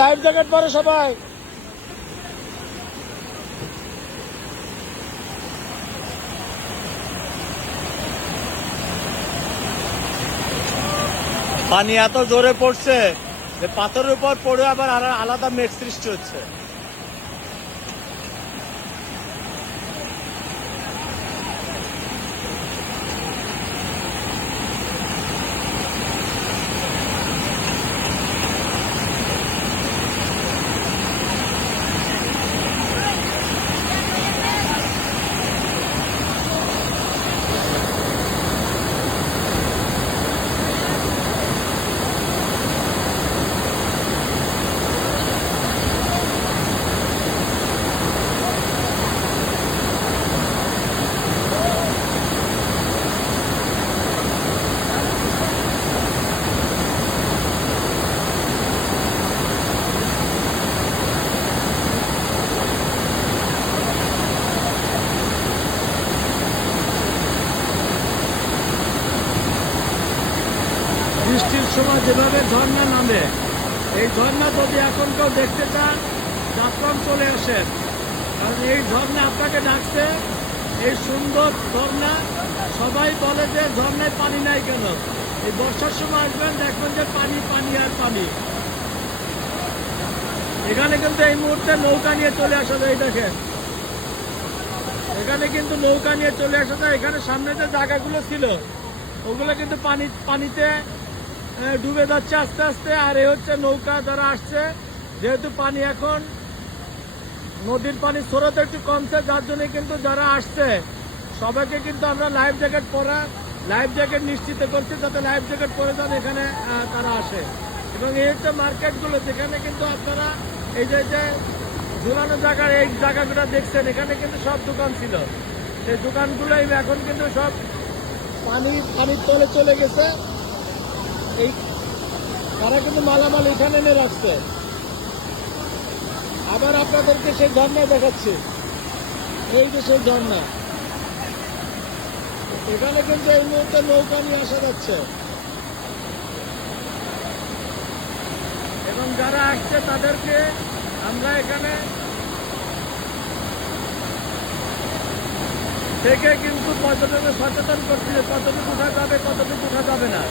Life jacket পরে সবাই। পানি এত জোরে পড়ছে যে পাথরের উপর পড়ে আবার আলাদা মেঘ সৃষ্টি হচ্ছে। বৃষ্টির সময় যেভাবে ঝর্ণা নামে, এই ঝর্ণা যদি এখন কেউ দেখতে চান, যাত্রাম চলে আসেন। কারণ এই ঝর্ণা আপনাকে ডাকছে, এই সুন্দর ঝর্ণা। সবাই বলে যে ঝর্ণায় পানি নাই কেন? এই বর্ষার সময় আসবেন, দেখবেন যে পানি পানি আর পানি। এখানে কিন্তু এই মুহূর্তে নৌকা নিয়ে চলে আসা যায়। দেখেন, এখানে কিন্তু নৌকা নিয়ে চলে আসা যায়। এখানে সামনে যে জায়গাগুলো ছিল ওগুলো কিন্তু পানিতে ডুবে যাচ্ছে আস্তে আস্তে। আর এ হচ্ছে নৌকা যারা আসছে, যেহেতু পানি এখন নদীর পানি স্রোত একটু কমছে, যার জন্য কিন্তু যারা আসছে সবাইকে কিন্তু আমরা লাইফ জ্যাকেট পরা, লাইফ জ্যাকেট নিশ্চিত করছি যাতে লাইফ জ্যাকেট পরে যান এখানে তারা আসে। এবং এই হচ্ছে মার্কেটগুলো, যেখানে কিন্তু আপনারা এই যে ঝুলানো জায়গার এই জায়গাগুলো দেখছেন, এখানে কিন্তু সব দোকান ছিল। সেই দোকানগুলোই এখন কিন্তু সব পানির তলে চলে গেছে। এই তারা কিন্তু মালামাল এখানে এনে রাখছে। আবার আপনাদেরকে সেই ঝর্ণা দেখাচ্ছি, এই যে সেই ঝর্ণা। এখানে কিন্তু এই মুহূর্তে নৌকা নিয়ে আসা যাচ্ছে এবং যারা আসছে তাদেরকে আমরা এখানে থেকে কিন্তু পর্যটকদের সচেতন করছি যে কতটুকু উঠা যাবে, কতটুকু উঠা যাবে না।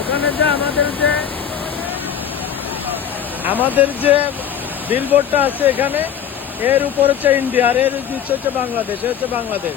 ওখানে যে আমাদের যে বিলবোর্ডটা আছে এখানে, এর উপর হচ্ছে ইন্ডিয়া আর এর নিচে হচ্ছে বাংলাদেশ, হচ্ছে বাংলাদেশ।